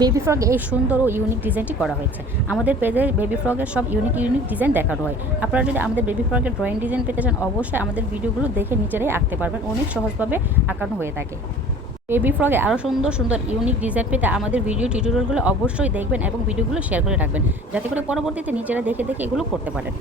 Baby frog এই সুন্দর ও unique ডিজাইনটি করা হয়েছে। আমাদের পেজে বেবি ফ্রগের সব ইউনিক ইউনিক ডিজাইন দেখানো হয়। আপনারা যদি আমাদের বেবি ফ্রগের ড্রয়িং ডিজাইন পেতে চান, অবশ্যই আমাদের ভিডিওগুলো দেখে নিজেরাই আঁকতে পারবেন। অনেক সহজভাবে আঁকানো হয়ে থাকে। বেবি ফ্রগে আরও সুন্দর সুন্দর ইউনিক ডিজাইন পেতে আমাদের ভিডিও টিউটোরিয়ালগুলো অবশ্যই দেখবেন এবং ভিডিওগুলো শেয়ার করে রাখবেন। যাতে করে পরবর্তীতে নিজেরা দেখে দেখে এগুলো করতে পারেন।